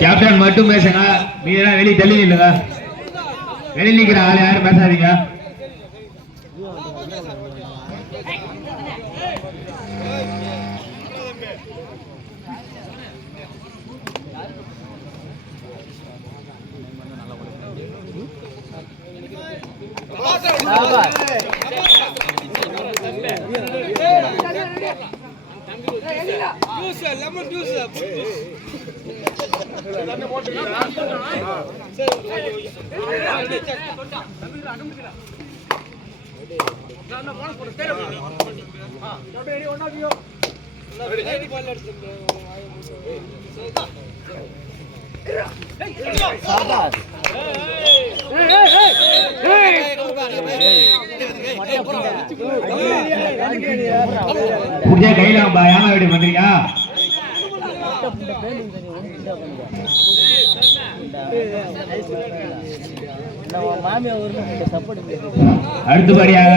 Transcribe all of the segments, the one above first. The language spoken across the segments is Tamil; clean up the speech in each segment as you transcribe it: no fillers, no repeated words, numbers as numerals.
கேப்டன் மட்டும் பேசுங்க, மீதெல்லாம் வெளியே தள்ளி இல்லைங்க. வெளியே நிக்கிற ஆள் யாரும் பேசாதீங்க. லெமன் ஜூஸ் புதிய கையில யானை வெடி பண்றீங்க. அடுத்தபடியாக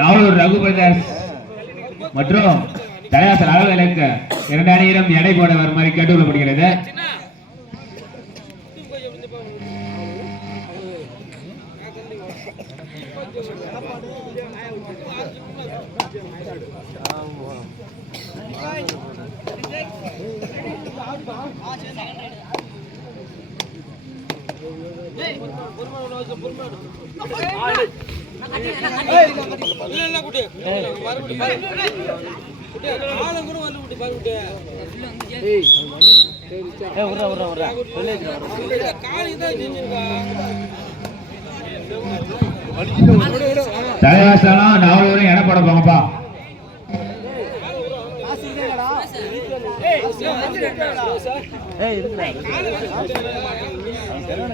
நாவலூர் ரகுபதாஸ் மற்றும் தலையாசர் அகவலுக்கு 2 அணியிடம் எடை போட வருமாறு கேட்டுக்கொள்ளப்படுகிறது. தலைவாசலாம் நாவலூரும் எடை போட போங்கப்பா.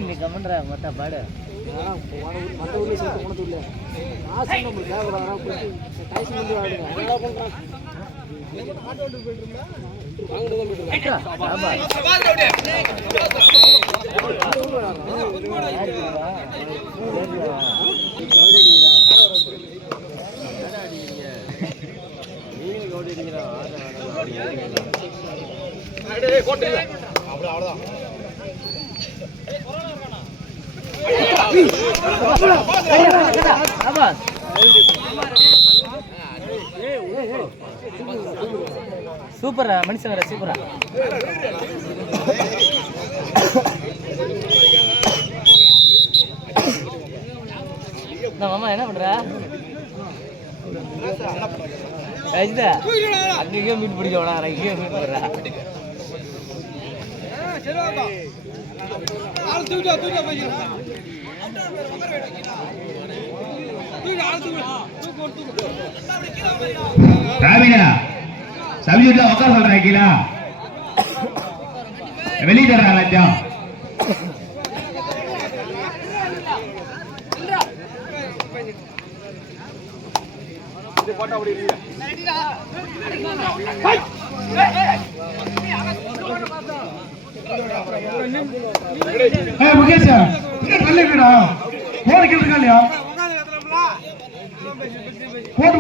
நீ கமெண்ட்ற மத்த பாடு சூப்பரா மனுஷன் சூப்பரா. மாமா என்ன பண்ற? அங்கேயும் மீன் பிடிக்க வேணாம், இங்கேயும் மீன் போடுற. சப்ஜெக்ட்ல உட்கார சொல்றீங்களா? வெளியே தர்றாங்க லட்சம். முகேஷ் இல்லையா போட்டு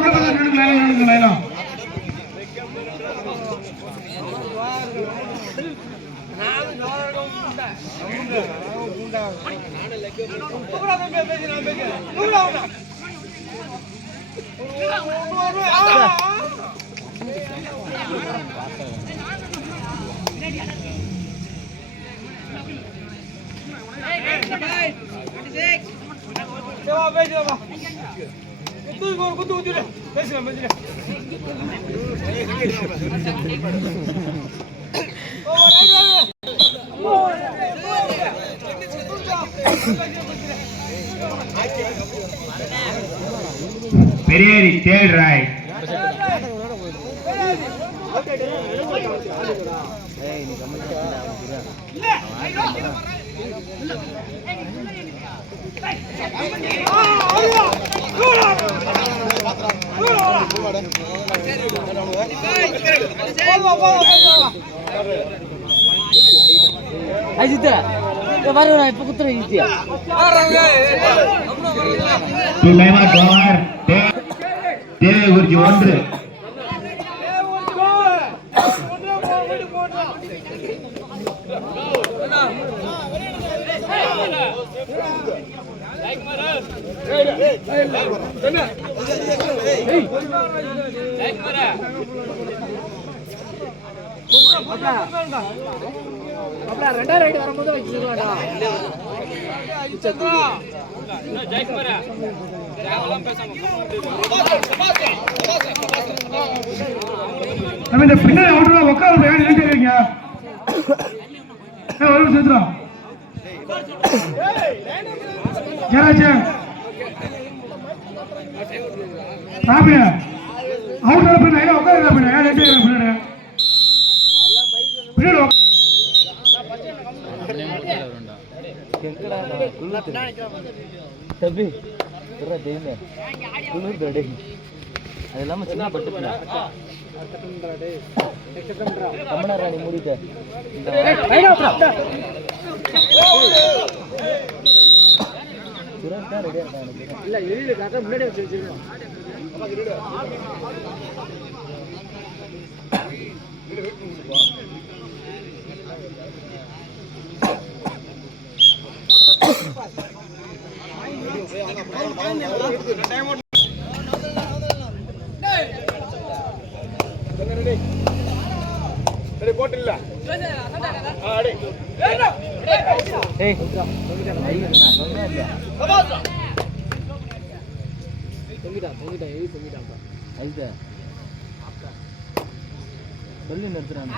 பெரியேரி தேர்ட் ரைட். அஜித் வர இப்ப குத்துற ஈஸியா தேவைக்குறிச்சி 1 ரெண்டா ரைடு வரும்போது வச்சுருவாடா இந்த பின்னாடி அவுட்ரா உட்கார நினைக்கிறீங்க சேர்த்துறோம் ஜராஜா ராபியா அவுட்ரா பின்னாடி உட்கார பின்னாடி பின்னாடி அது இல்லாம சின்ன பட்டு தமிழ்நாடு மூடிட்டு இல்ல எழில காட்ட முன்னாடி வச்சு வச்சிருக்கோம் போட்டில்ல சொல்லி நிறுத்துறாங்க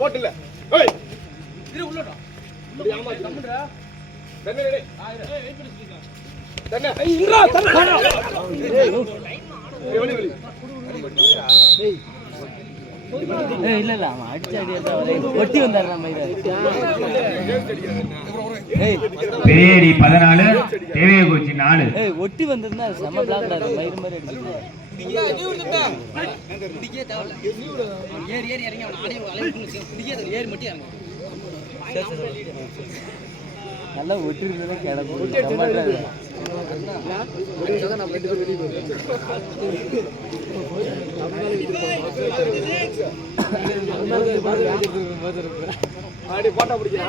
போட்டில்ல இல்ல இல்ல அவன் அடிச்சு அடியா ஒட்டி வந்தாரு நம்ம பெரியடி 14 தேவைக்குறிச்சி 4 ஒட்டி வந்ததுன்னா செம்ம பிளாக் அது மயிறு மாதிரி அடிச்சு நல்லா ஒட்டி இருந்ததா கிடக்கு போட்டா பிடிக்கிறா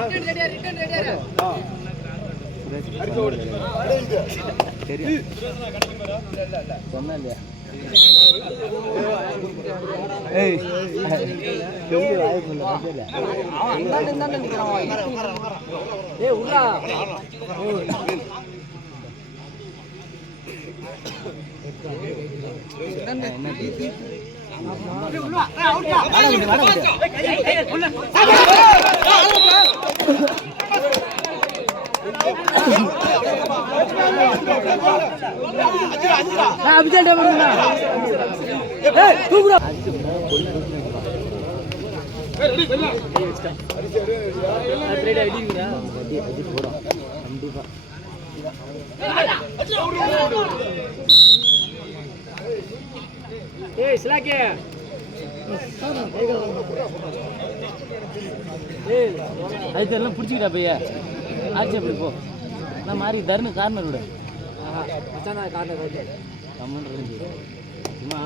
சொன்னா இல்லையா அது எல்லாம் பிடிச்சிக்கிட்டா பையா ஆச்சு அப்படி போ நான் மாறி தருணு கார்னர் விட மச்சானா கார்னர்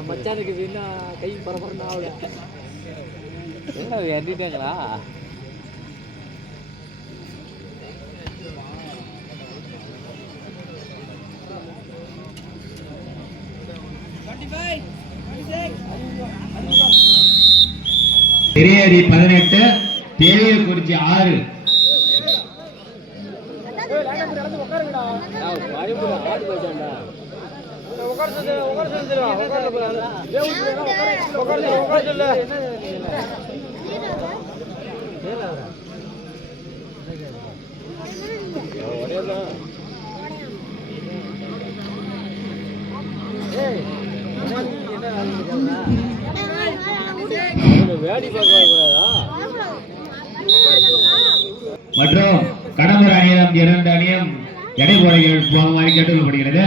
மச்சானுக்கு என்ன கை பரபரன்னு ஆகல என்ன எண்ணிட்டாங்களா பெரியடி 18 தேவைக்குறிச்சி 6 ஆடு போயிட்டாண்டா மற்றும் கடம்பூர் அணியிடம் 2 அணியும் எடை போடைகள் போகுமாறு கேட்டுக்கொள்ளப்படுகிறது.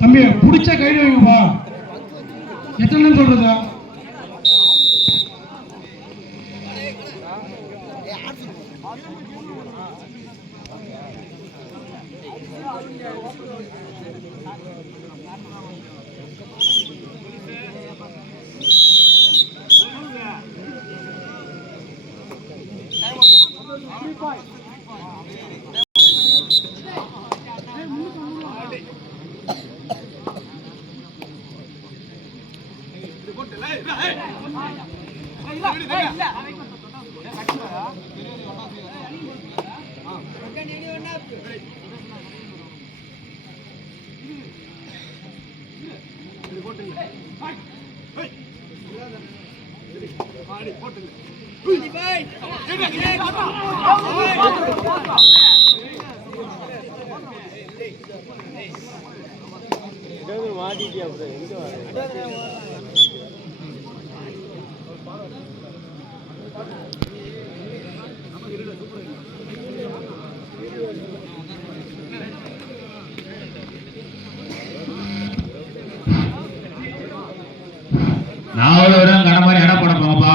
தம்பி பிடிச்ச கைடு வைங்கப்பா. எத்தனை சொல்றது? நாவலூரும் கடம்பூர் எடை போட போங்கப்பா.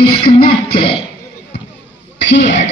disconnected. Paired.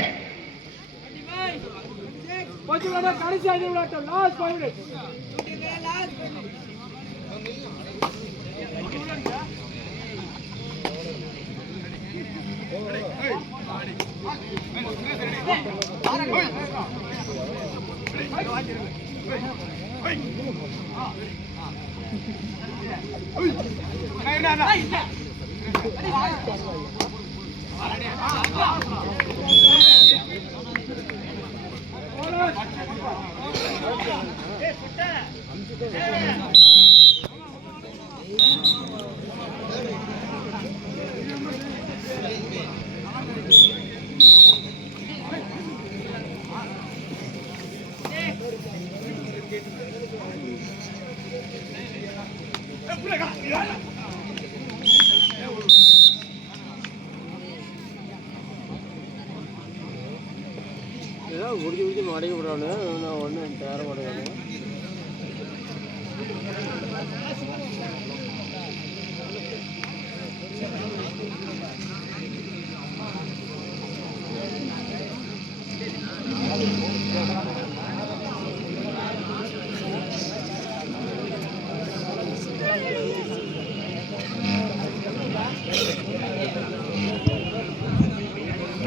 உறுதி மடங்கி விடுறானு நான் ஒன்று தேர மாட்டேங்கானு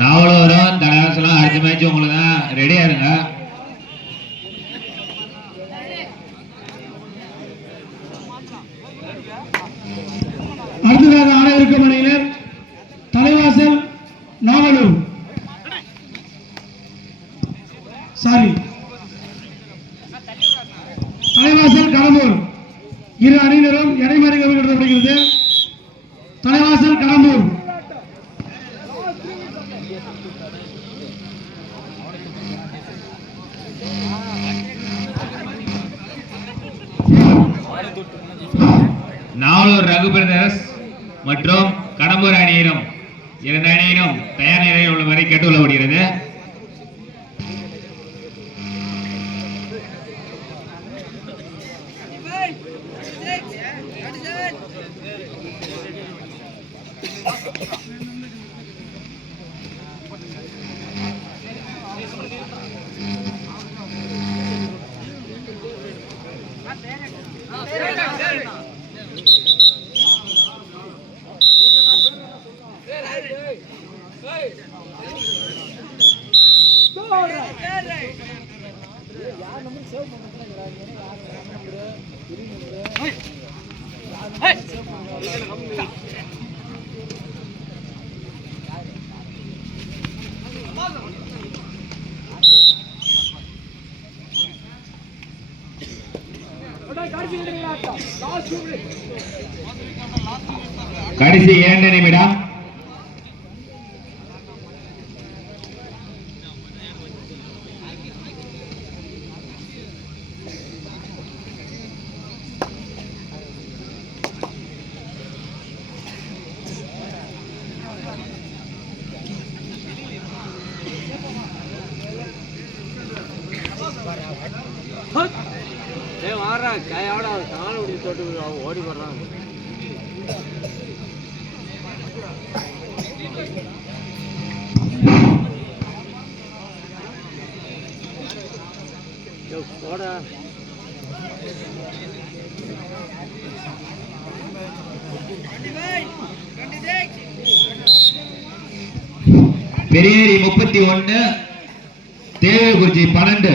நாவலூரும் தலைவாசலும் அடுத்த மேட்ச் உங்களுக்கு தான். ரெடியா இருங்க. அடுத்ததாக ஆட இருக்கும் அணியினர் தலைவாசல் நாவலூர், தலைவாசல் கடம்பூர். இரு அணியினரும் இடைமறி நடத்தப்படுகிறது. தலைவாசல் கடம்பூர். நாவலூர் ரகு பிரதர்ஸ் மற்றும் கடம்பூர் அணியினரும் இரண்டு அணியினரும் தயார் நிலையில் உள்ளவரை கேட்டுக்கொள்ளப்படுகிறது. கடைசி 2 நிமிடம். ஓடி வர்றான். பெரியேரி 31, தேவகுறிச்சி 12.